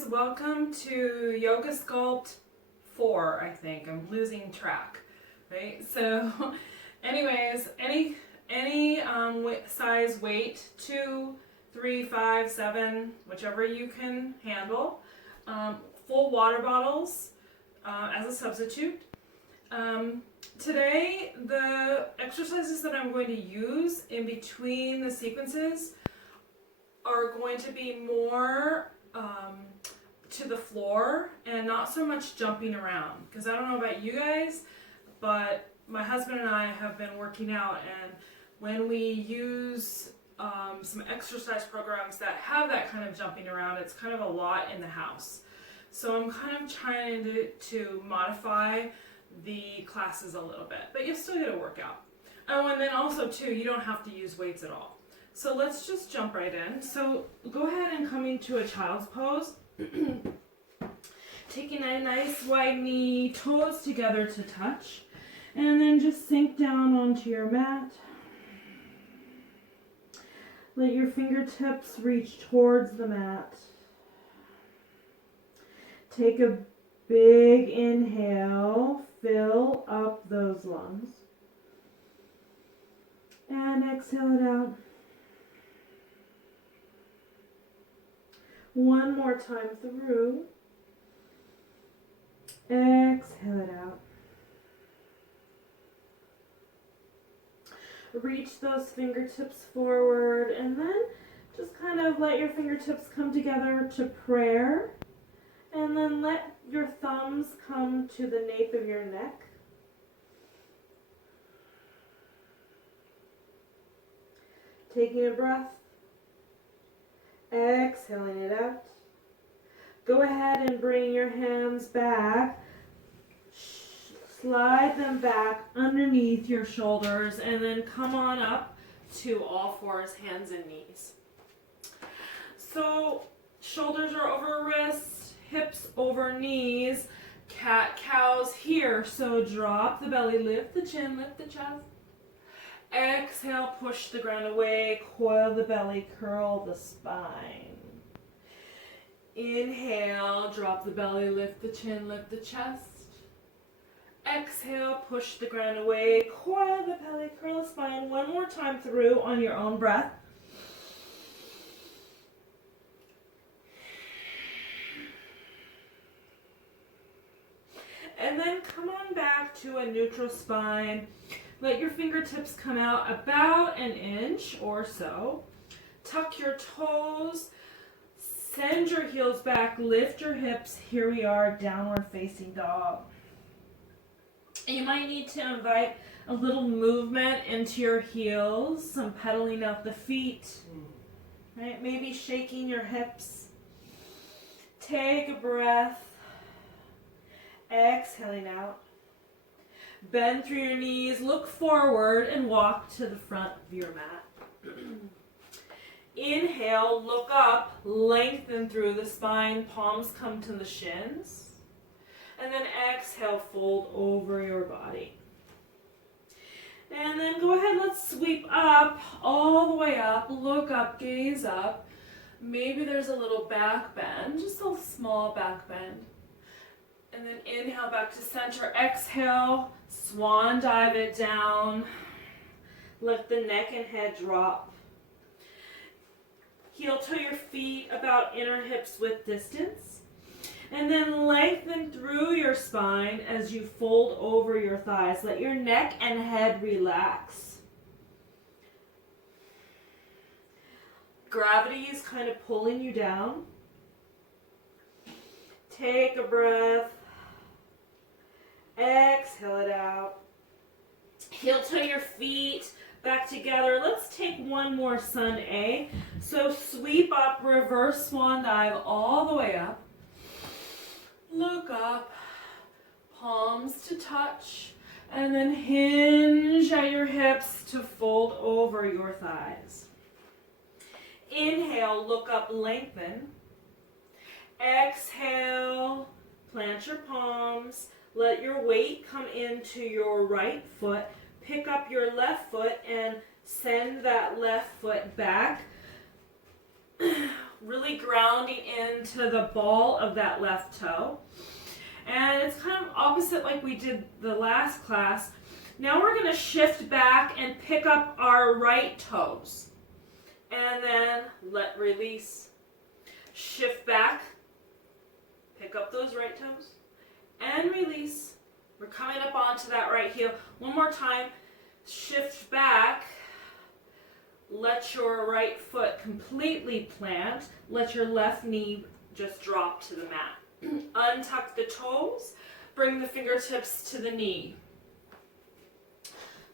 guys, welcome to Yoga Sculpt 4, I think. I'm losing track, right? So anyways, any size weight, 2, 3, 5, 7, whichever you can handle. Full water bottles as a substitute. Today, the exercises that I'm going to use in between the sequences are going to be more to the floor and not so much jumping around, because I don't know about you guys, but my husband and I have been working out, and when we use some exercise programs that have that kind of jumping around, it's kind of a lot in the house. So I'm kind of trying to modify the classes a little bit, but you still get a workout. Oh, and then also too, you don't have to use weights at all. So let's just jump right in. So go ahead and come into a child's pose. Taking a nice wide knee, toes together to touch. And then just sink down onto your mat. Let your fingertips reach towards the mat. Take a big inhale. Fill up those lungs. And exhale it out. One more time through. Exhale it out. Reach those fingertips forward, and then just kind of let your fingertips come together to prayer. And then let your thumbs come to the nape of your neck. Taking a breath. Exhaling it out. Go ahead and bring your hands back. Slide them back underneath your shoulders and then come on up to all fours, hands and knees. So shoulders are over wrists, hips over knees, cat-cows here. So drop the belly, lift the chin, lift the chest. Exhale, push the ground away, coil the belly, curl the spine. Inhale, drop the belly, lift the chin, lift the chest. Exhale, push the ground away, coil the belly, curl the spine. One more time through on your own breath. And then come on back to a neutral spine. Let your fingertips come out about an inch or so. Tuck your toes. Send your heels back. Lift your hips. Here we are, downward facing dog. You might need to invite a little movement into your heels. Some pedaling out the feet. Right? Maybe shaking your hips. Take a breath. Exhaling out. Bend through your knees, look forward, and walk to the front of your mat. Inhale, look up, lengthen through the spine, palms come to the shins. And then exhale, fold over your body. And then go ahead, let's sweep up, all the way up, look up, gaze up. Maybe there's a little back bend, just a small back bend. And then inhale back to center, exhale, swan dive it down. Let the neck and head drop. Heel to your feet about inner hips width distance. And then lengthen through your spine as you fold over your thighs. Let your neck and head relax. Gravity is kind of pulling you down. Take a breath. Exhale it out. Heel to your feet, back together. Let's take one more sun A. So sweep up, reverse swan dive all the way up. Look up, palms to touch, and then hinge at your hips to fold over your thighs. Inhale, look up, lengthen. Exhale, plant your palms. Let your weight come into your right foot. Pick up your left foot and send that left foot back. really grounding into the ball of that left toe. And it's kind of opposite like we did the last class. Now we're going to shift back and pick up our right toes. And then let release. Shift back, pick up those right toes, and release. We're coming up onto that right heel. One more time, shift back, let your right foot completely plant, let your left knee just drop to the mat. Untuck the toes, bring the fingertips to the knee.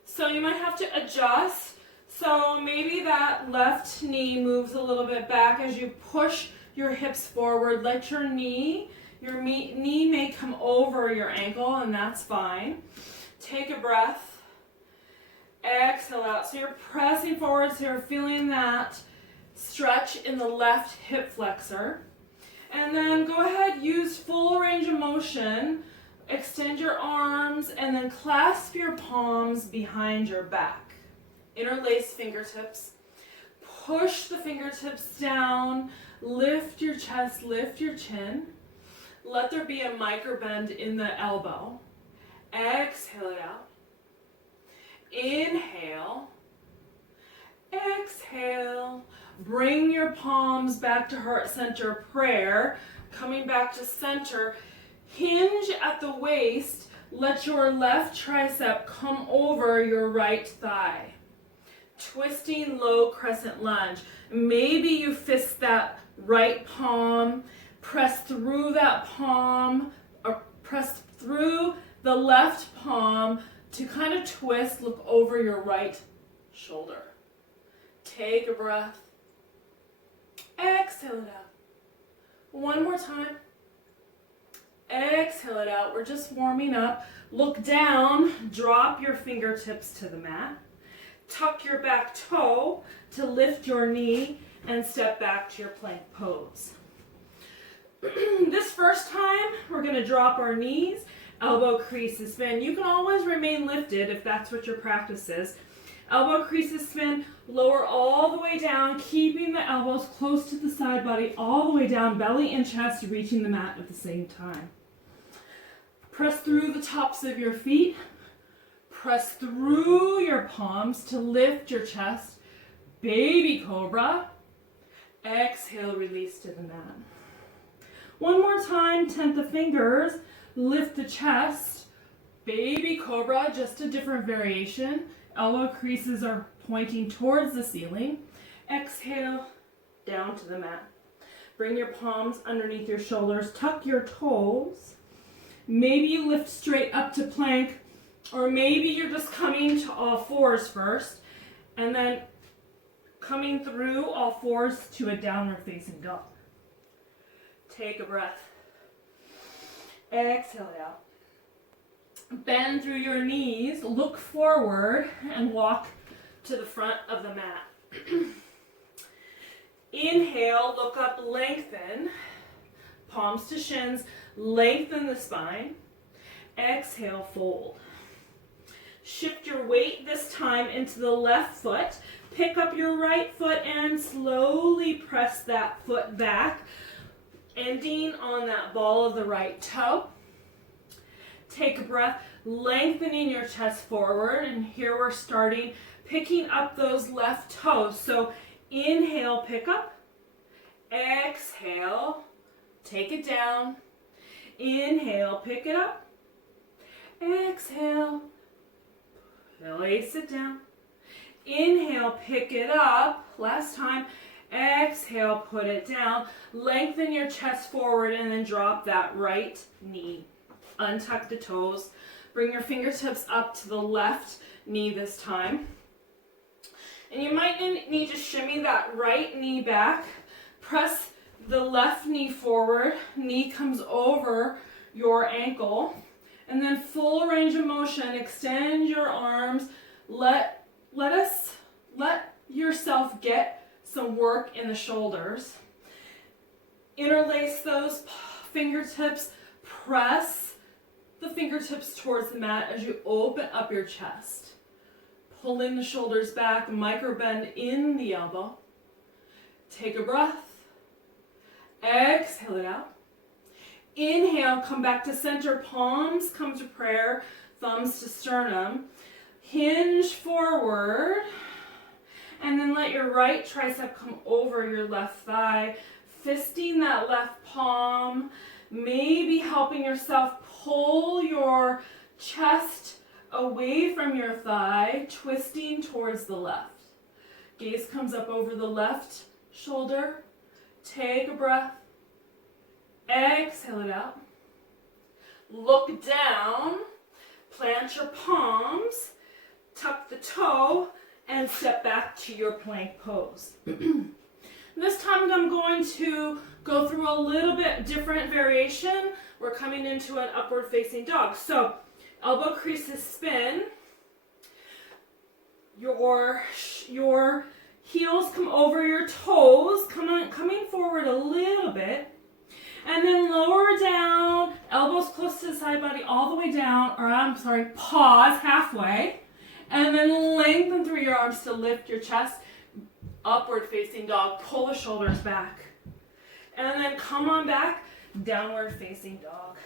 So you might have to adjust. So maybe that left knee moves a little bit back as you push your hips forward. Let your knee may come over your ankle, and that's fine. Take a breath. Exhale out. So you're pressing forward, so you're feeling that stretch in the left hip flexor. And then go ahead, use full range of motion. Extend your arms, and then clasp your palms behind your back. Interlace fingertips. Push the fingertips down. Lift your chest, lift your chin. Let there be a micro bend in the elbow. Exhale it out. Inhale. Exhale. Bring your palms back to heart center prayer. Coming back to center. Hinge at the waist. Let your left tricep come over your right thigh. Twisting low crescent lunge. Maybe you fist that right palm, press through that palm, or press through the left palm to kind of twist, look over your right shoulder. Take a breath. Exhale it out. One more time. Exhale it out. We're just warming up. Look down, drop your fingertips to the mat. Tuck your back toe to lift your knee and step back to your plank pose. This first time, we're going to drop our knees, elbow creases spin. You can always remain lifted if that's what your practice is. Elbow creases spin, lower all the way down, keeping the elbows close to the side body, all the way down, belly and chest reaching the mat at the same time. Press through the tops of your feet. Press through your palms to lift your chest. Baby cobra. Exhale, release to the mat. One more time, tent the fingers, lift the chest. Baby cobra, just a different variation. Elbow creases are pointing towards the ceiling. Exhale, down to the mat. Bring your palms underneath your shoulders, tuck your toes. Maybe you lift straight up to plank, or maybe you're just coming to all fours first, and then coming through all fours to a downward facing dog. Take a breath. Exhale it out. Bend through your knees, look forward, and walk to the front of the mat. Inhale, look up, lengthen. Palms to shins, lengthen the spine. Exhale, fold. Shift your weight this time into the left foot. Pick up your right foot and slowly press that foot back, ending on that ball of the right toe. Take a breath, lengthening your chest forward, and here we're starting picking up those left toes. So inhale, pick up. Exhale, take it down. Inhale, pick it up. Exhale, place it down. Inhale, pick it up. Last time. Exhale, put it down. Lengthen your chest forward and then drop that right knee. Untuck the toes. Bring your fingertips up to the left knee this time. And you might need to shimmy that right knee back. Press the left knee forward. Knee comes over your ankle. And then full range of motion. Extend your arms. Let yourself get some work in the shoulders. Interlace those fingertips. Press the fingertips towards the mat as you open up your chest. Pulling the shoulders back, micro bend in the elbow. Take a breath. Exhale it out. Inhale, come back to center, palms come to prayer, thumbs to sternum. Hinge forward, and then let your right tricep come over your left thigh, fisting that left palm, maybe helping yourself pull your chest away from your thigh, twisting towards the left. Gaze comes up over the left shoulder. Take a breath. Exhale it out. Look down. Plant your palms. Tuck the toe and step back to your plank pose. This time I'm going to go through a little bit different variation. We're coming into an upward facing dog. So elbow creases spin. Your heels come over your toes, coming forward a little bit. And then lower down, elbows close to the side body all the way down, pause halfway. And then lengthen through your arms to lift your chest. Upward facing dog, pull the shoulders back. And then come on back, downward facing dog.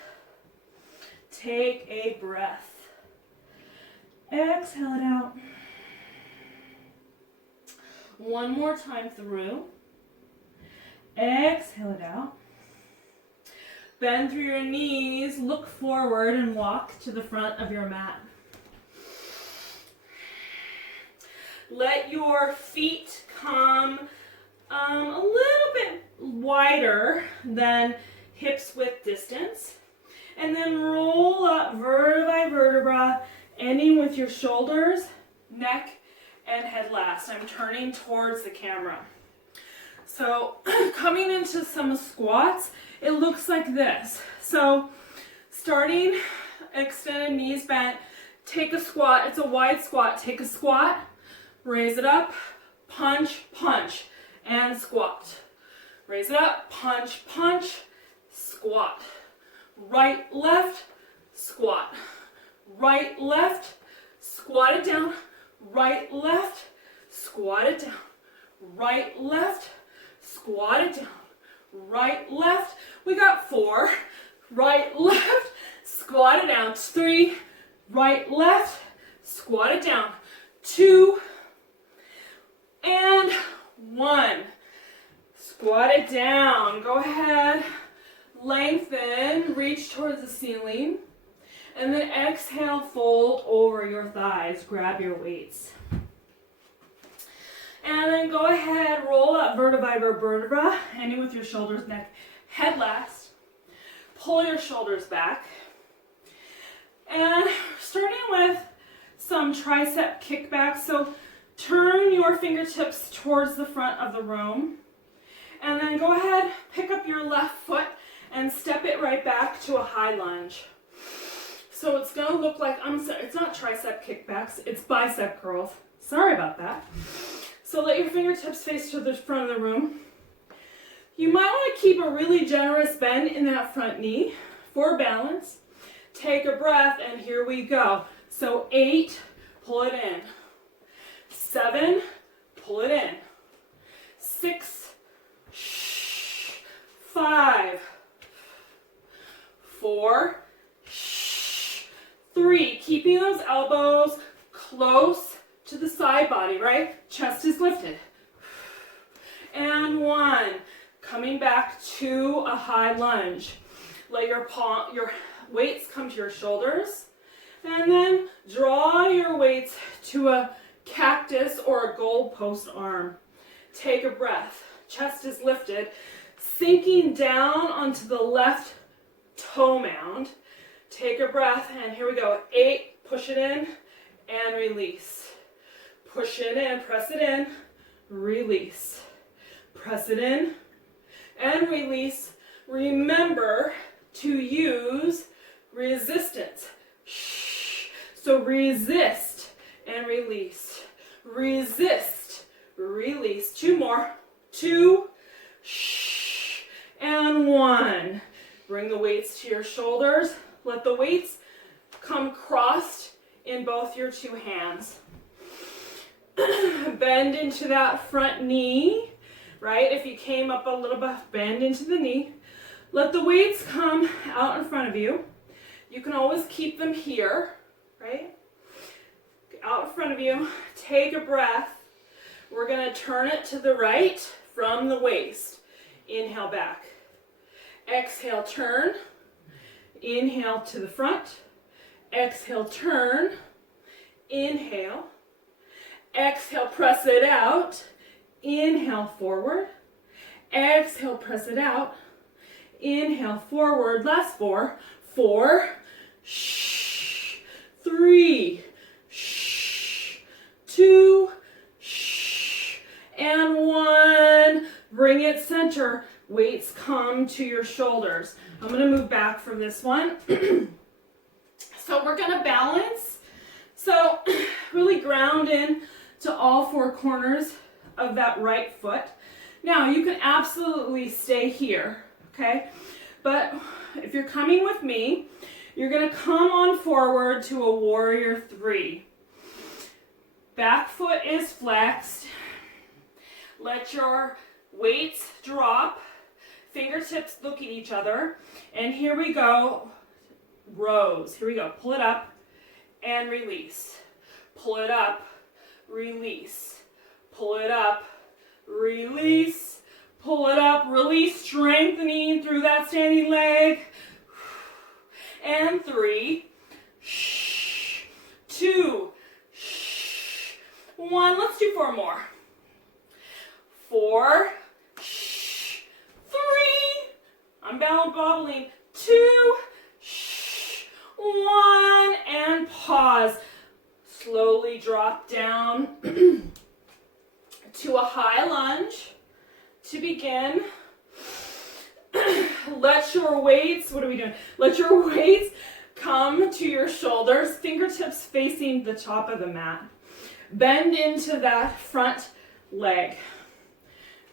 Take a breath. Exhale it out. One more time through. Exhale it out. Bend through your knees, look forward and walk to the front of your mat. Let your feet come a little bit wider than hips width distance. And then roll up vertebra by vertebra, ending with your shoulders, neck, and head last. I'm turning towards the camera. So coming into some squats, it looks like this. So starting, extended knees bent, take a squat. It's a wide squat. Take a squat, raise it up, punch, punch, and squat. Raise it up, punch, punch, squat. Right, left, squat. Right, left, squat it down. Right, left, squat it down. Right, left, squat it down. Right, left. We got 4. Right, left, squat it down. 3. Right, left, squat it down. 2 and 1. Squat it down. Go ahead. Lengthen. Reach towards the ceiling. And then exhale, fold over your thighs. Grab your weights. And then go ahead, roll up vertebra by vertebra, ending with your shoulders, neck, head last. Pull your shoulders back. And starting with some tricep kickbacks. So turn your fingertips towards the front of the room. And then go ahead, pick up your left foot and step it right back to a high lunge. So it's going to look like, it's not tricep kickbacks, it's bicep curls. Sorry about that. So let your fingertips face to the front of the room. You might want to keep a really generous bend in that front knee for balance. Take a breath and here we go. So 8, pull it in. 7, pull it in. 6, 5, 4, 3, keeping those elbows close to the side body, right? Chest is lifted. And 1, coming back to a high lunge. Let your weights come to your shoulders. And then draw your weights to a cactus or a goalpost arm. Take a breath. Chest is lifted. Sinking down onto the left toe mound. Take a breath, and here we go. 8, push it in, and release. Push it in, press it in, release. Press it in, and release. Remember to use resistance. So resist and release. Resist, release. 2 more. 2, and 1. Bring the weights to your shoulders. Let the weights come crossed in both your 2 hands. Bend into that front knee. right? If you came up a little bit, bend into the knee. Let the weights come out in front of you. You can always keep them here, right? Out in front of you. Take a breath. We're going to turn it to the right from the waist. Inhale back. Exhale, turn. Inhale to the front. Exhale, turn. Inhale. Exhale, press it out. Inhale, forward. Exhale, press it out. Inhale, forward. Last 4. 4. Shh. 3. Shh. 2. Shh. And 1. Bring it center. Weights come to your shoulders. I'm going to move back from this one. So we're going to balance. So really ground in to all 4 corners of that right foot. Now you can absolutely stay here, okay? But if you're coming with me, you're going to come on forward to a warrior 3. Back foot is flexed. Let your weights drop. Fingertips look at each other. And here we go. Rows. Here we go. Pull it up and release. Pull it up, release. Pull it up, release. Pull it up, release, strengthening through that standing leg. And 3, 2, 1. Let's do 4 more. 4, 3. I'm bobbling. 2, 1, and pause. Slowly drop down to a high lunge to begin. Let your weights, what are we doing? Let your weights come to your shoulders, fingertips facing the top of the mat. Bend into that front leg.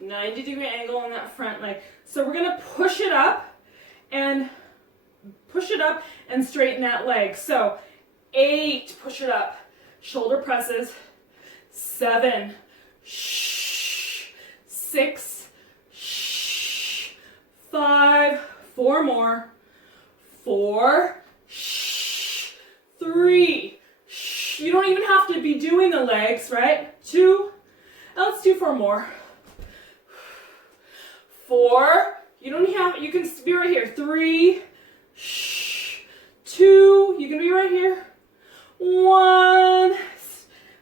90-degree angle on that front leg. So we're going to push it up and straighten that leg. So 8, push it up. Shoulder presses. 7, 6, 5, 4 more. 4, 3. You don't even have to be doing the legs, right? 2. Let's do 4 more. 4. You don't have. You can be right here. 3. 2. You can be right here. 1.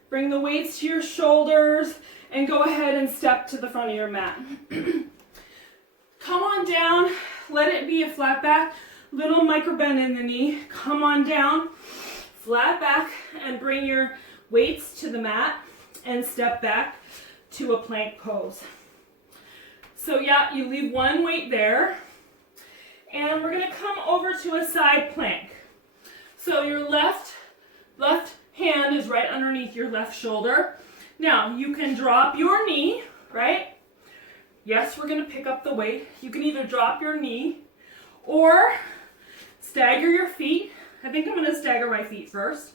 Bring the weights to your shoulders and go ahead and step to the front of your mat. Come on down. Let it be a flat back. Little micro bend in the knee. Come on down. Flat back and bring your weights to the mat and step back to a plank pose. So yeah, you leave one weight there. And we're going to come over to a side plank. So your left hand is right underneath your left shoulder. Now, you can drop your knee, right? Yes, we're going to pick up the weight. You can either drop your knee or stagger your feet. I think I'm going to stagger my feet first.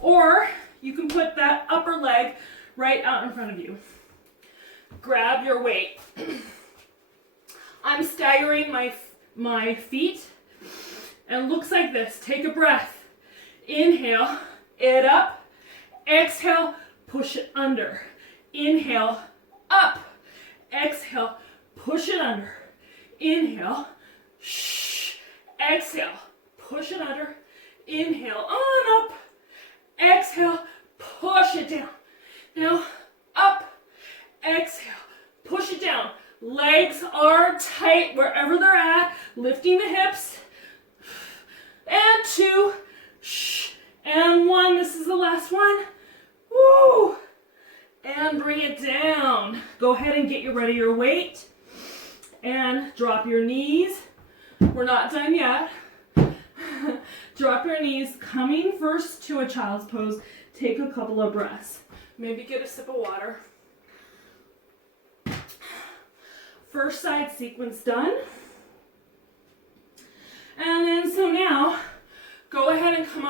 Or you can put that upper leg right out in front of you. Grab your weight. I'm staggering my feet, and it looks like this. Take a breath. Inhale, it up. Exhale, push it under. Inhale, up. Exhale, push it under. Inhale, exhale, push it under. Inhale, on up. Exhale, push it down. Now, up. Exhale, push it down. Legs are tight wherever they're at. Lifting the hips. And 2. And 1. This is the last one. Woo! And bring it down. Go ahead and get you ready your weight. And drop your knees. We're not done yet. Drop your knees. Coming first to a child's pose. Take a couple of breaths. Maybe get a sip of water. First side sequence done. And then so now, go ahead and come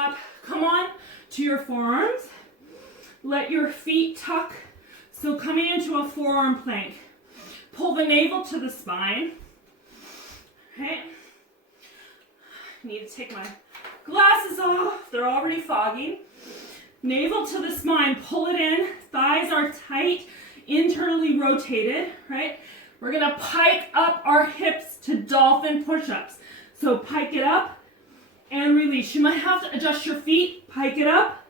on to your forearms. Let your feet tuck. So coming into a forearm plank. Pull the navel to the spine. Okay. Need to take my glasses off. They're already fogging. Navel to the spine. Pull it in. Thighs are tight, internally rotated, right? We're going to pike up our hips to dolphin push-ups. So pike it up and release. You might have to adjust your feet. Pike it up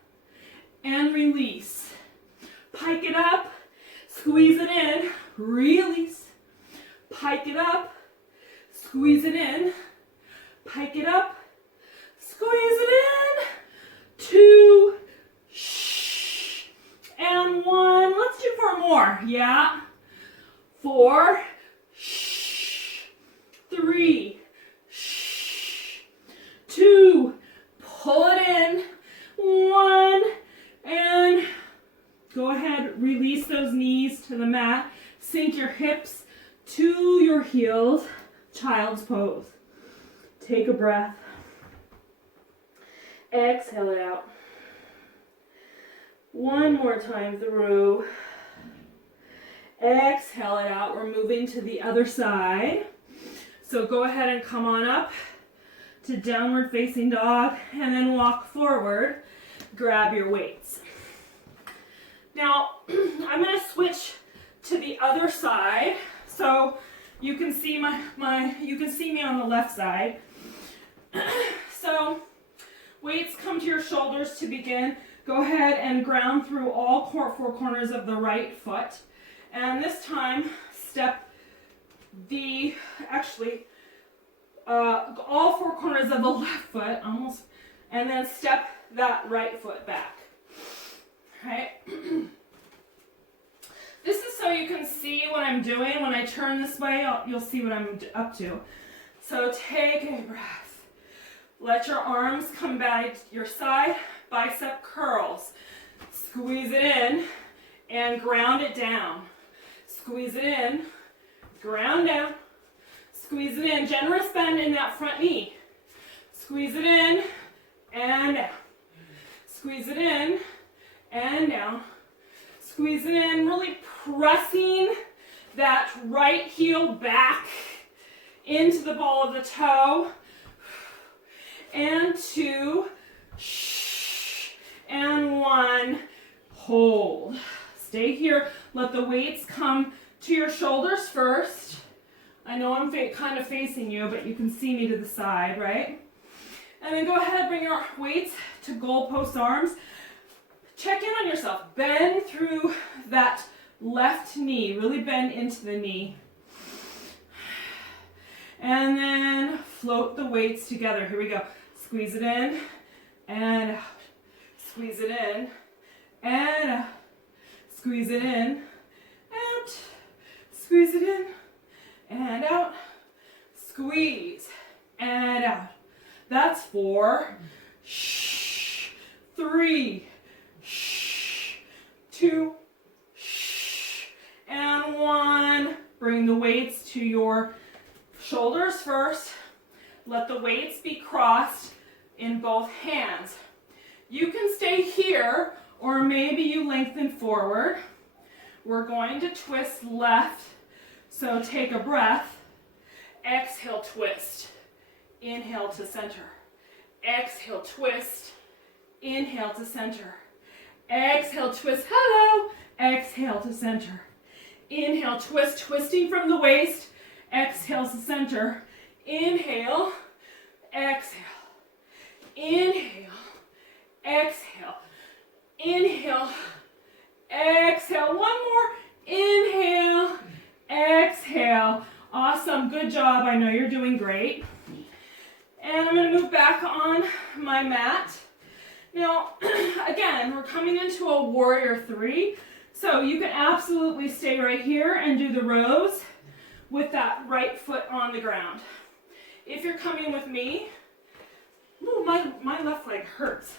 and release. Pike it up. Squeeze it in. Release. Pike it up. Squeeze it in. Pike it up. Squeeze it in. 2. Shh. And 1. Let's do 4 more. Yeah. 4. Shh. 3. Shh. 2. Pull it in. 1. And go ahead. Release those knees to the mat. Sink your hips to your heels. Child's pose. Take a breath. Exhale it out. 1 more time through. Exhale it out. We're moving to the other side. So go ahead and come on up to downward facing dog and then walk forward. Grab your weights. Now, I'm going to switch to the other side. So you can see you can see me on the left side. So weights come to your shoulders to begin. Go ahead and ground through all 4 corners of the right foot. And this time, step all 4 corners of the left foot, and then step that right foot back. Right? This is so you can see what I'm doing. When I turn this way, you'll see what I'm up to. So take a breath. Let your arms come by your side, bicep curls. Squeeze it in and ground it down. Squeeze it in, ground down. Squeeze it in, generous bend in that front knee. Squeeze it in and down. Squeeze it in and down. Squeeze it in, really pressing that right heel back into the ball of the toe. And 2, shh, and 1, hold. Stay here. Let the weights come to your shoulders first. I know I'm kind of facing you, but you can see me to the side, right? And then go ahead, bring your weights to goalpost arms. Check in on yourself. Bend through that left knee. Really bend into the knee. And then float the weights together. Here we go. Squeeze it in and out. Squeeze it in and out. Squeeze it in, out. Squeeze it in and out. Squeeze and out. That's 4. Shh. 3. Shh. 2. Shh. And 1. Bring the weights to your shoulders first. Let the weights be crossed in both hands. You can stay here, or maybe you lengthen forward. We're going to twist left. So take a breath. Exhale, twist. Inhale to center. Exhale, twist. Inhale to center. Exhale, twist. Hello. Exhale to center. Inhale, twist, twisting from the waist. Exhale to center. Inhale. Exhale. Inhale. Exhale. Inhale. Exhale. 1 more. Inhale. Exhale. Awesome. Good job. I know you're doing great. And I'm going to move back on my mat. Now, again, we're coming into a warrior 3. So you can absolutely stay right here and do the rows with that right foot on the ground. If you're coming with me, ooh, my left leg hurts,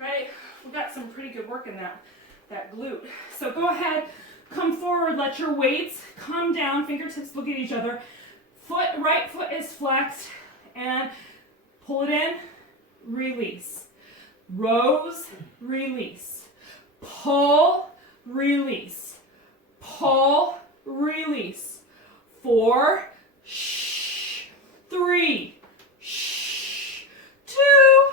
right? We've got some pretty good work in that glute. So go ahead, come forward, let your weights come down, fingertips look at each other. Right foot is flexed, and pull it in, release. Rows, release. Pull, release. Pull, release. 4, 3, 2,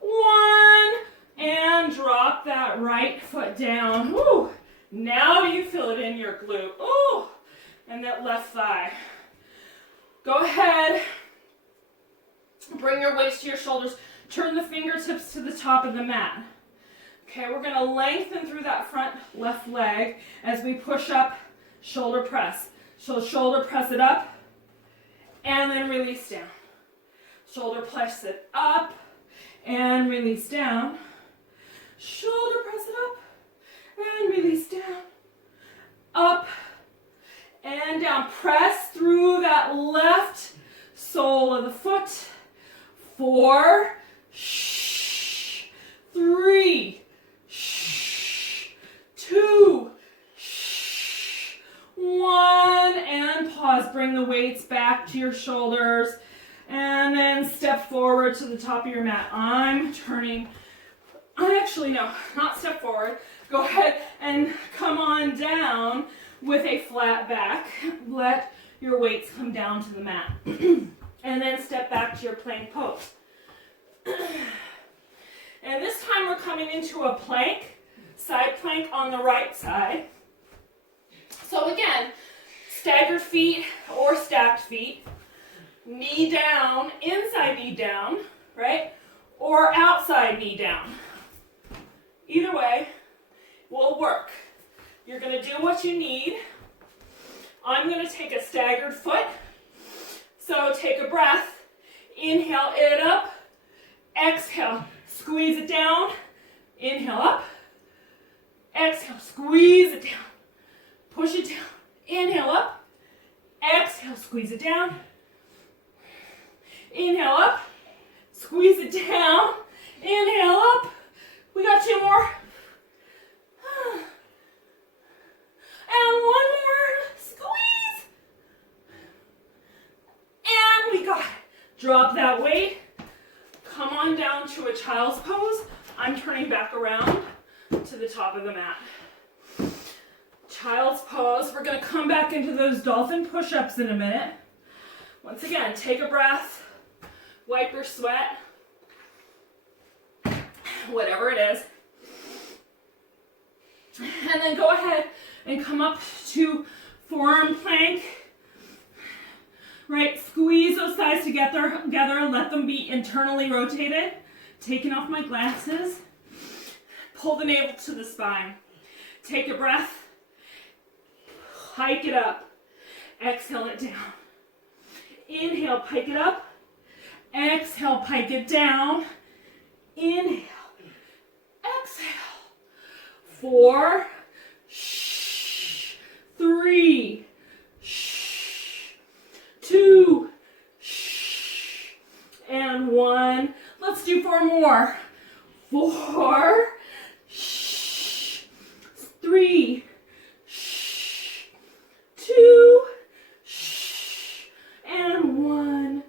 1, and drop that right foot down. Woo. Now you feel it in your glute. Oh, and that left thigh. Go ahead, bring your weights to your shoulders, turn the fingertips to the top of the mat. Okay, we're gonna lengthen through that front left leg as we push up, shoulder press. So shoulder press it up, and then release down. Shoulder press it up, and release down. Shoulder press it up, and release down. Up, and down. Press through that left sole of the foot. 4, 3, 2, 1, and pause. Bring the weights back to your shoulders, and then step forward to the top of your mat. No, not step forward. Go ahead and come on down with a flat back. Let your weights come down to the mat. And then step back to your plank pose. And this time we're coming into a plank, side plank on the right side. So again, staggered feet or stacked feet, knee down, inside knee down, right? Or outside knee down. Either way will work. You're gonna do what you need. I'm gonna take a staggered foot. So take a breath, inhale it up, exhale, squeeze it down, inhale up, exhale, squeeze it down, push it down, inhale up, exhale, squeeze it down, inhale up, squeeze it down, inhale up, we got 2 more, and 1 more, squeeze, and we got it. Drop that weight, come on down to a child's pose. I'm turning back around to the top of the mat. Child's pose, we're gonna come back into those dolphin push-ups in a minute. Once again, take a breath, wipe your sweat, whatever it is. And then go ahead and come up to forearm plank. Right, squeeze those thighs together and let them be internally rotated. Taking off my glasses. Pull the navel to the spine. Take a breath. Hike it up. Exhale it down. Inhale, pike it up. Exhale, pike it down. Inhale. Exhale. 4, 3, 2, and 1. Let's do 4 more. 4, 3, 2, and 1.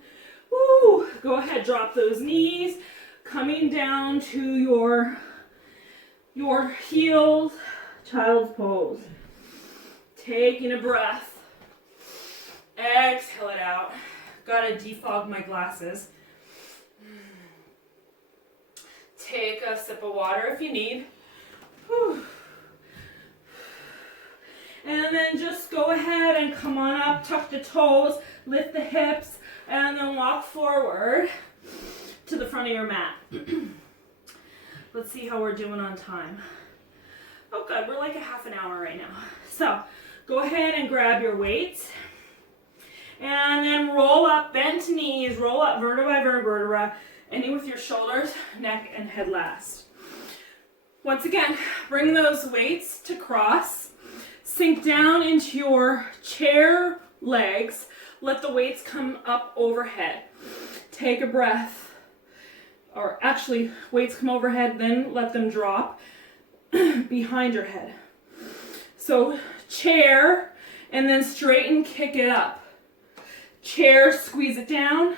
Woo. Go ahead, drop those knees, coming down to your heels, child's pose. Taking a breath. Exhale it out. Gotta defog my glasses. Take a sip of water if you need. Whew. And then just go ahead and come on up, tuck the toes, lift the hips, and then walk forward to the front of your mat. Let's see how we're doing on time. Oh good, we're like a half an hour right now. So go ahead and grab your weights. And then roll up, bent knees, roll up vertebra by vertebra, ending with your shoulders, neck, and head last. Once again, bring those weights to cross. Sink down into your chair legs. Let the weights come up overhead. Take a breath. Or actually, weights come overhead, then let them drop behind your head. So chair, and then straighten, kick it up. Chair, squeeze it down,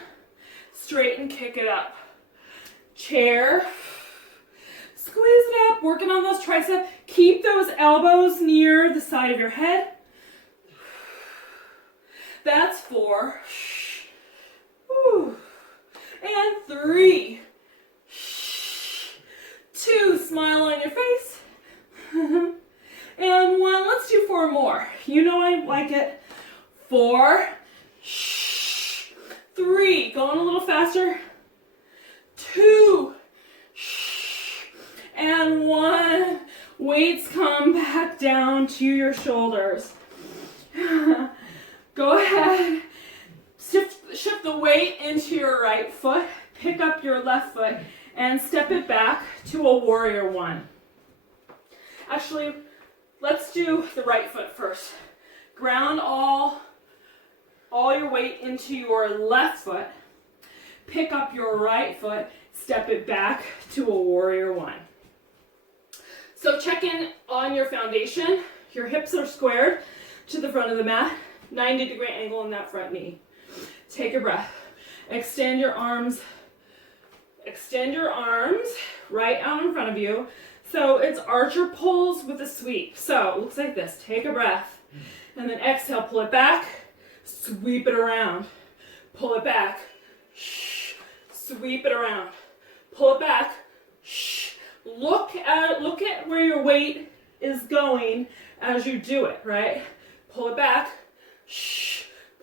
straighten, kick it up. Chair, squeeze it up, working on those triceps. Keep those elbows near the side of your head. That's 4. Whew. And 3, 2, smile on your face. And 1, let's do 4 more. You know I like it. 4, 3, going a little faster. 2, and 1. Weights come back down to your shoulders. Go ahead, shift the weight into your right foot, pick up your left foot, and step it back to a warrior 1. Actually, let's do the right foot first. Ground all your weight into your left foot, pick up your right foot, step it back to a warrior 1. So check in on your foundation. Your hips are squared to the front of the mat, 90-degree angle in that front knee. Take a breath. Extend your arms right out in front of you. So it's archer pulls with a sweep. So it looks like this. Take a breath. And then exhale, pull it back, sweep it around. Pull it back, sweep it around. Pull it back, look at where your weight is going as you do it, right? Pull it back,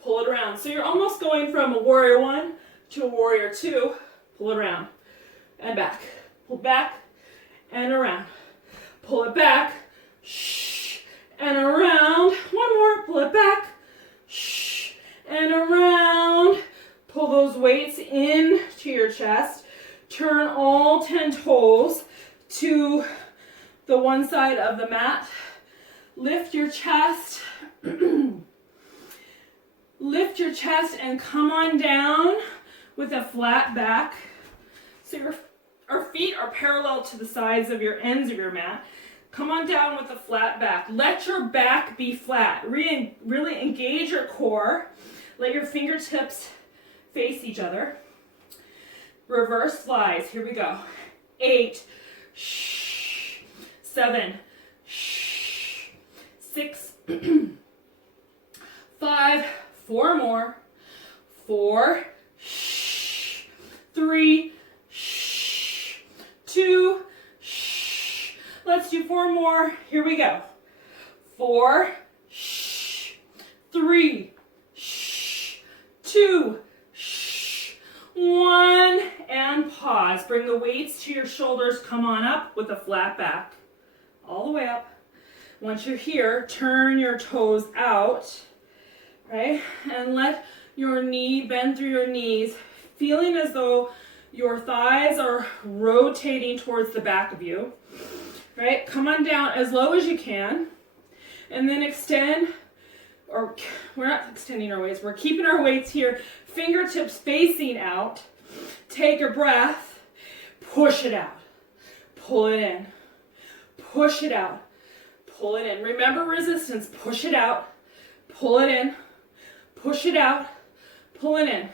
pull it around. So you're almost going from a warrior 1 to a warrior 2. Pull it around and back. Pull back and around. Pull it back, and around. One more, pull it back, and around. Pull those weights in to your chest. Turn all 10 toes to the one side of the mat. Lift your chest. Lift your chest and come on down with a flat back. So our feet are parallel to the sides of your ends of your mat. Come on down with a flat back. Let your back be flat. Really engage your core. Let your fingertips face each other. Reverse flies. Here we go. 8, 7, 6, 5, 4 more. 4, 3, 2, let's do 4 more. Here we go. 4, 3, 2, 1, and pause. Bring the weights to your shoulders. Come on up with a flat back. All the way up. Once you're here, turn your toes out, right? And let your knee bend through your knees, feeling as though your thighs are rotating towards the back of you, right? Come on down as low as you can, and then extend, or we're not extending our weights, we're keeping our weights here, fingertips facing out. Take a breath, push it out, pull it in, push it out, pull it in. Remember resistance, push it out, pull it in, push it out, pull it in.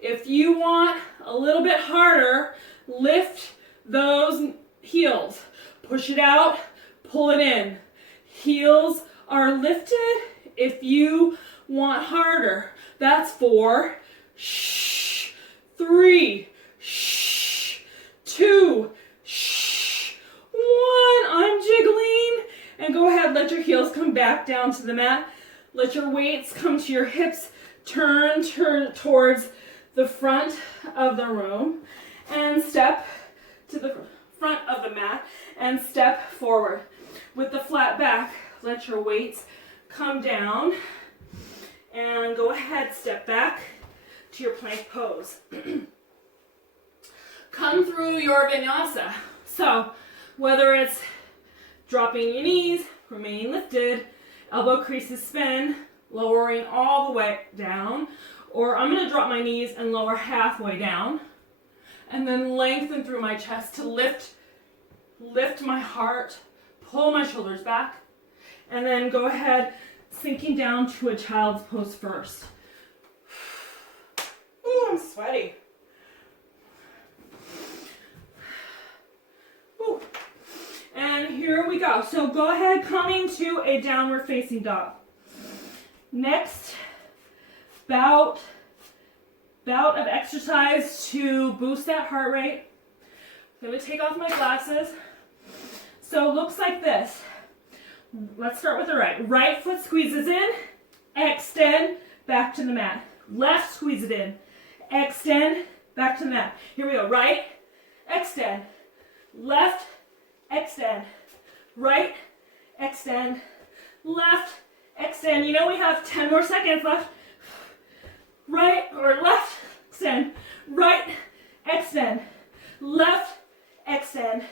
If you want a little bit harder, lift those heels. Push it out, pull it in. Heels are lifted. If you want harder, that's 4, 3, 2, 1. I'm jiggling. And go ahead, let your heels come back down to the mat. Let your weights come to your hips. Turn towards the front of the room and step to the front of the mat and step forward. With the flat back, let your weights come down and go ahead, step back to your plank pose. Come through your vinyasa. So whether it's dropping your knees, remaining lifted, elbow creases spin, lowering all the way down, or I'm going to drop my knees and lower halfway down, and then lengthen through my chest to lift my heart, pull my shoulders back, and then go ahead, sinking down to a child's pose first. Ooh, I'm sweaty. Ooh. And here we go. So go ahead, coming to a downward facing dog. Next, bout of exercise to boost that heart rate. I'm going to take off my glasses. So it looks like this. Let's start with the right. Right foot squeezes in, extend, back to the mat. Left squeeze it in, extend, back to the mat. Here we go. Right, extend, left, extend, right, extend, left, extend. You know we have 10 more seconds left. Right or left, extend, right, extend, left, extend,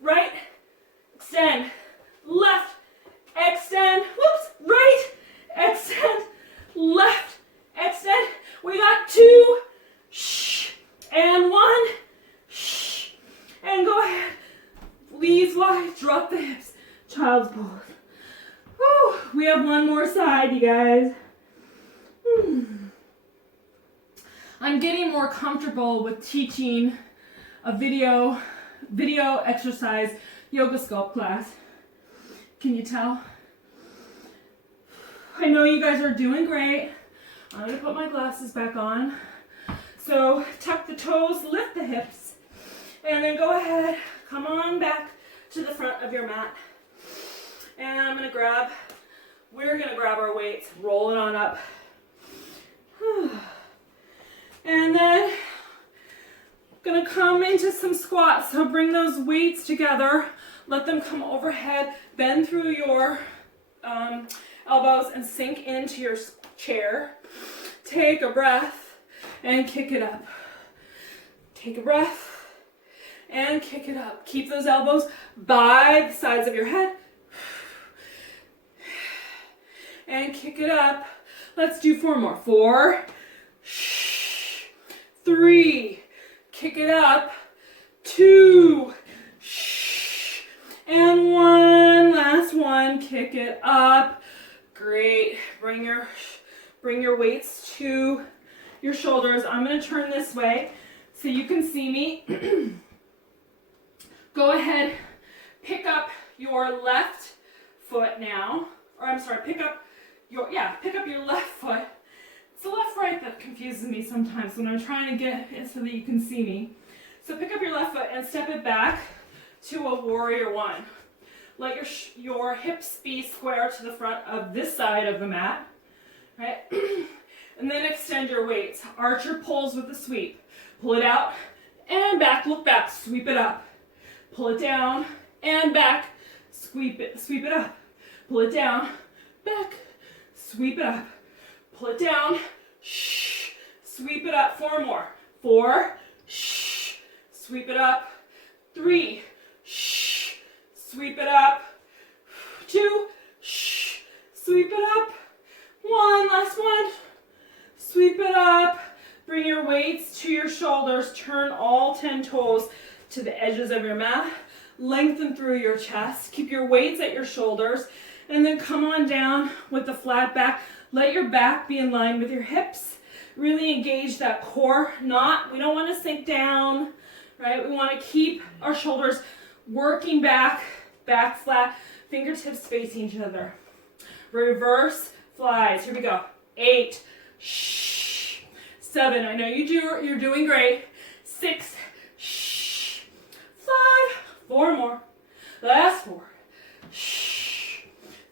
right, extend, left, extend, whoops, right, extend, left, extend. We got 2, shh, and 1, shh, and go ahead. Knees wide, drop the hips, child's pose. Whew. We have one more side, you guys. I'm getting more comfortable with teaching a video exercise yoga sculpt class. Can you tell? I know you guys are doing great. I'm going to put my glasses back on. So tuck the toes, lift the hips, and then go ahead, come on back to the front of your mat. And we're going to grab our weights, roll it on up. And then gonna come into some squats. So bring those weights together, let them come overhead, bend through your elbows and sink into your chair. Take a breath and kick it up. Take a breath and kick it up. Keep those elbows by the sides of your head and kick it up. Let's do 4 more. 4, 3, kick it up, 2, and 1, last one, kick it up. Great. Bring your weights to your shoulders. I'm going to turn this way so you can see me. Go ahead, pick up your left foot now, or I'm sorry, pick up your left foot. It's the left-right that confuses me sometimes when I'm trying to get it so that you can see me. So pick up your left foot and step it back to a warrior 1. Let your hips be square to the front of this side of the mat, right? And then extend your weights. Archer pulls with the sweep. Pull it out and back, look back, sweep it up. Pull it down and back, sweep it up. Pull it down, back, sweep it up. Pull it down, shh, sweep it up. 4 more. 4, shh, sweep it up. 3, shh, sweep it up. 2, shh, sweep it up. 1, last one, sweep it up. Bring your weights to your shoulders. Turn all 10 toes to the edges of your mat. Lengthen through your chest. Keep your weights at your shoulders. And then come on down with the flat back. Let your back be in line with your hips. Really engage that core. We don't want to sink down, right? We want to keep our shoulders working back flat, fingertips facing each other. Reverse flies. Here we go. 8, shh. 7, I know you're doing great. 6, shh. 5, 4 more. Last 4. Shh.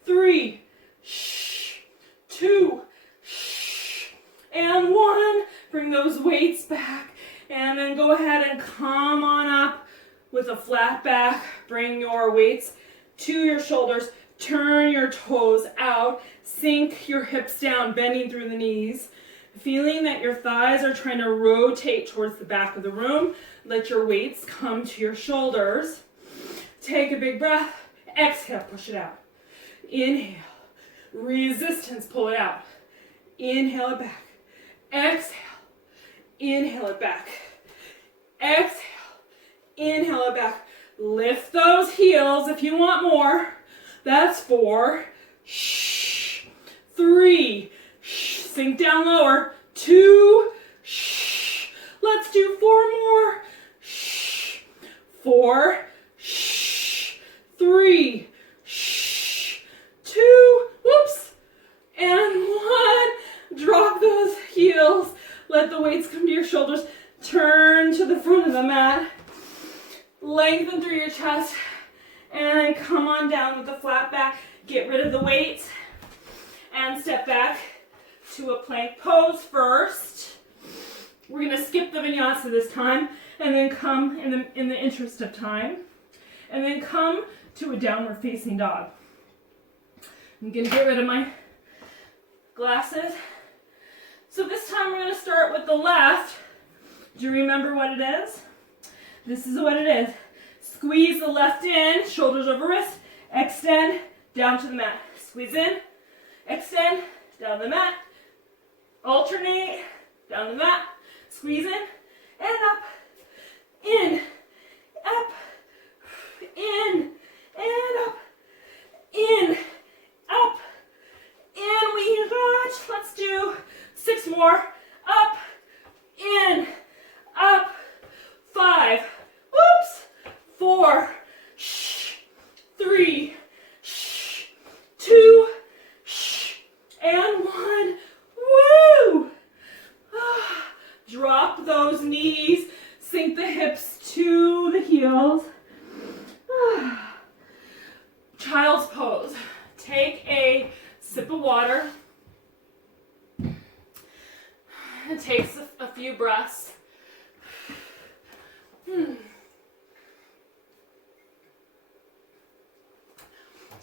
3, shh. 2, shh. And 1. Bring those weights back. And then go ahead and come on up with a flat back. Bring your weights to your shoulders. Turn your toes out. Sink your hips down, bending through the knees. Feeling that your thighs are trying to rotate towards the back of the room. Let your weights come to your shoulders. Take a big breath. Exhale, push it out. Inhale. Resistance, pull it out. Inhale it back. Exhale. Inhale it back. Exhale. Inhale it back. Lift those heels if you want more. That's 4. Shh. 3. Shh. Sink down lower. 2. Shh. Let's do 4 more. Shh. 4. Shh. 3. Shh. 2. Whoops. And 1. Drop those shoulders, turn to the front of the mat, lengthen through your chest, and then come on down with a flat back. Get rid of the weights and step back to a plank pose first. We're gonna skip the vinyasa this time, and then come in the interest of time, and then come to a downward facing dog. I'm gonna get rid of my glasses. So this time we're gonna start with the left. Do you remember what it is? This is what it is. Squeeze the left in, shoulders over wrist, extend, down to the mat. Squeeze in, extend, down to the mat. Alternate, down to the mat. Squeeze in, and up, in, up, in, and up, in, up, in. We got, let's do 6 more. Up, in, up, 5, whoops, 4, 3, 2, and 1. Woo! Drop those knees, sink the hips to the heels. Child's pose. Take a sip of water. It takes a few breaths. I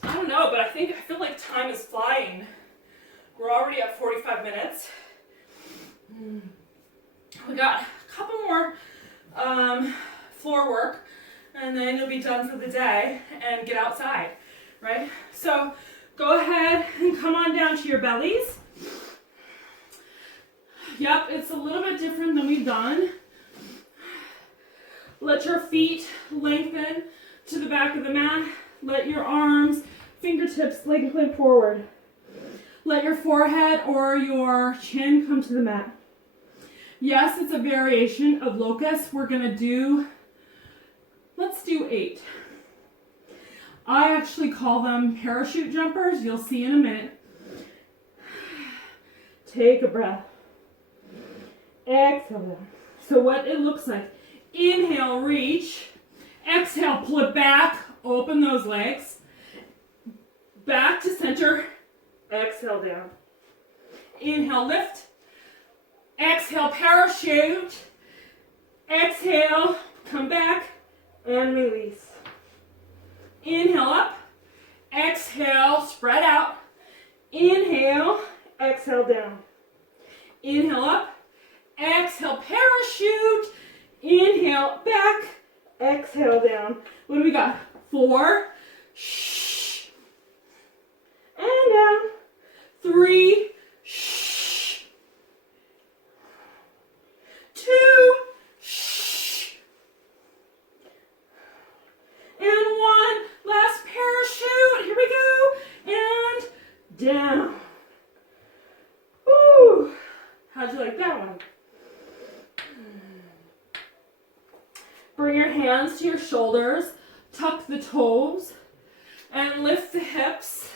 don't know, but I feel like time is flying. We're already at 45 minutes. We got a couple more floor work, and then you'll be done for the day and get outside, right? So go ahead and come on down to your bellies. Yep, it's a little bit different than we've done. Let your feet lengthen to the back of the mat. Let your arms, fingertips lengthen forward. Let your forehead or your chin come to the mat. Yes, it's a variation of locust. We're gonna do, let's do 8. I actually call them parachute jumpers. You'll see in a minute. Take a breath. Exhale down. So what it looks like, inhale, reach. Exhale, pull it back, open those legs. Back to center. Exhale down. Inhale, lift. Exhale, parachute. Exhale, come back and release. Inhale up. Exhale, spread out. Inhale, exhale down. Inhale up. Exhale, parachute. Inhale, back. Exhale down. What do we got? 4. And down. 3. 2. And 1. Last parachute. Here we go. And down. Woo. How'd you like that one? Bring your hands to your shoulders. Tuck the toes. And lift the hips.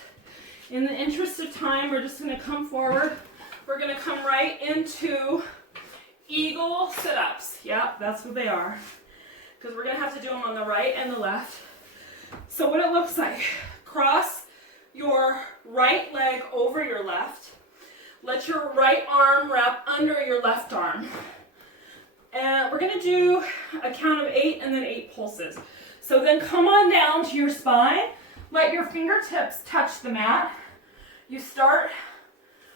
In the interest of time, we're just going to come forward. We're going to come right into eagle sit-ups. Yeah, that's what they are. Because we're going to have to do them on the right and the left. So what it looks like, cross your right leg over your left. Let your right arm wrap under your left arm. And we're going to do a count of 8 and then 8 pulses. So then come on down to your spine. Let your fingertips touch the mat. You start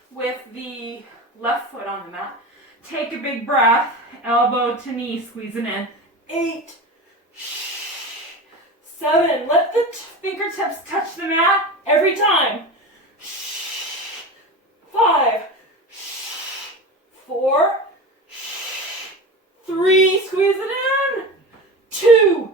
with the left foot on the mat. Take a big breath, elbow to knee, squeezing in. 8, 7, let the fingertips touch the mat every time. 5, 4, 3, squeeze it in. 2,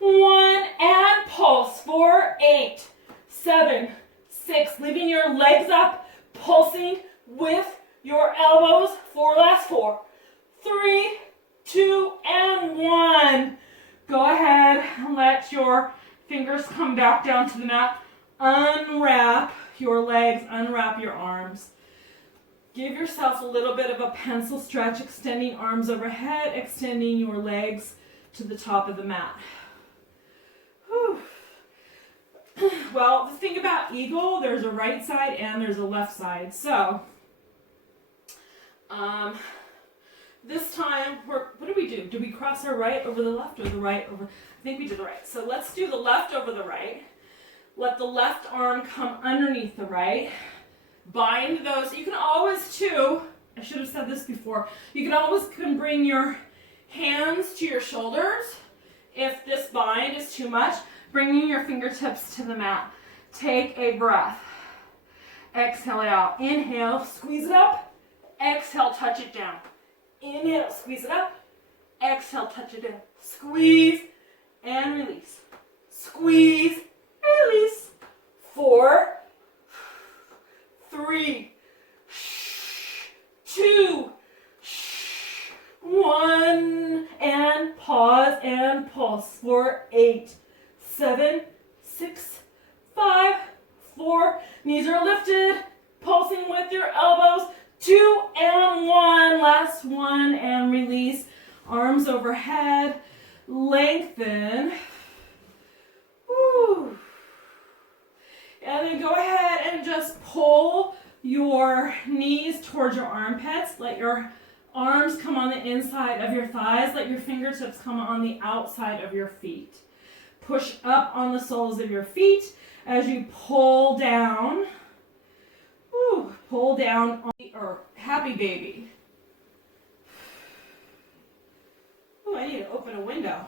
1, and pulse. 4, 8, 7, 6, leaving your legs up, pulsing with your elbows. 4, last 4, 3, 2, and 1. Go ahead and let your fingers come back down to the mat. Unwrap your legs, unwrap your arms. Give yourself a little bit of a pencil stretch, extending arms overhead, extending your legs to the top of the mat. Whew. Well, the thing about eagle, there's a right side and there's a left side. So, this time, what did we do? Did we cross our right over the left or the right over? I think we did the right. So let's do the left over the right. Let the left arm come underneath the right. Bind those. You can always too, I should have said this before, you can bring your hands to your shoulders if this bind is too much. Bringing your fingertips to the mat. Take a breath. Exhale it out. Inhale, squeeze it up. Exhale, touch it down. Inhale, squeeze it up. Exhale, touch it down. Squeeze and release. Squeeze, release. 4, 3, 2, 1, and pause and pulse for 8, 7, 6, 5, 4, knees are lifted, pulsing with your elbows, 2 and 1, last one, and release, arms overhead, lengthen, woo. And then go ahead and just pull your knees towards your armpits, let your arms come on the inside of your thighs, let your fingertips come on the outside of your feet. Push up on the soles of your feet as you pull down. Woo, pull down on or happy baby. Ooh, I need to open a window.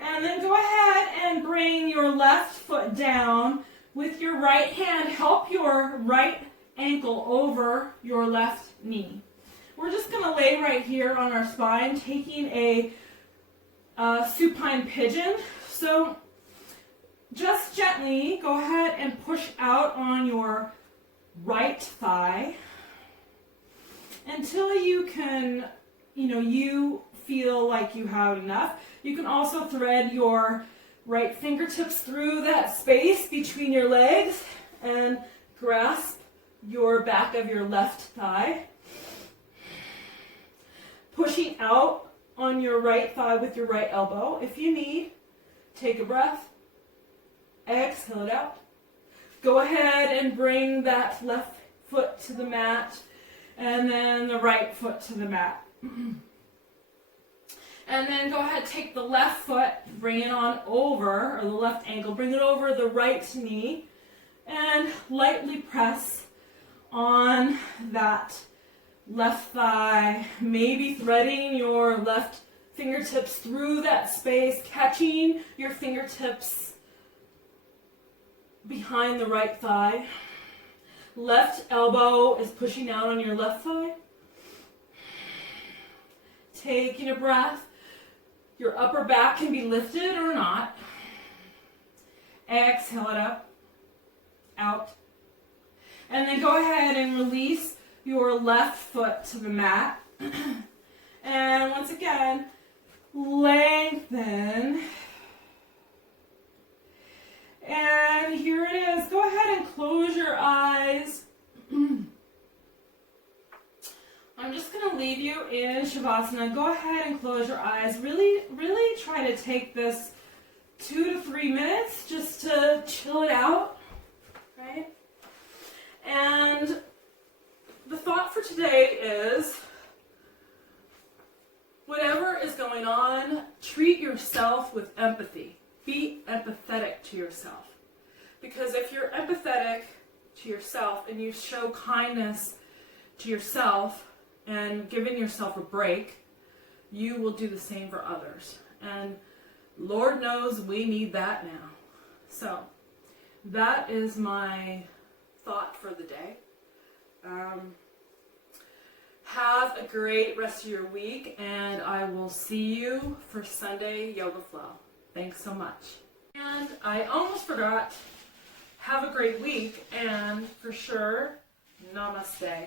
And then go ahead and bring your left foot down with your right hand. Help your right ankle over your left knee. We're just going to lay right here on our spine, taking a supine pigeon. So just gently go ahead and push out on your right thigh until you can, you feel like you have enough. You can also thread your right fingertips through that space between your legs and grasp your back of your left thigh. Pushing out on your right thigh with your right elbow. If you need, take a breath. Exhale it out. Go ahead and bring that left foot to the mat and then the right foot to the mat. And then go ahead, take the left foot, bring it on over, or the left ankle, bring it over the right knee, and lightly press on that left thigh, maybe threading your left fingertips through that space, catching your fingertips behind the right thigh. Left elbow is pushing out on your left thigh. Taking a breath. Your upper back can be lifted or not. Exhale it up, out. And then go ahead and release your left foot to the mat. And once again, lengthen. And here it is. Go ahead and close your eyes. I'm just going to leave you in Shavasana. Go ahead and close your eyes. Really, really try to take this 2 to 3 minutes just to chill it out, right? And the thought for today is, whatever is going on, treat yourself with empathy. Be empathetic to yourself. Because if you're empathetic to yourself and you show kindness to yourself and giving yourself a break, you will do the same for others. And Lord knows we need that now. So that is my thought for the day. Have a great rest of your week, and I will see you for Sunday Yoga Flow. Thanks so much. And I almost forgot, have a great week, and for sure, namaste.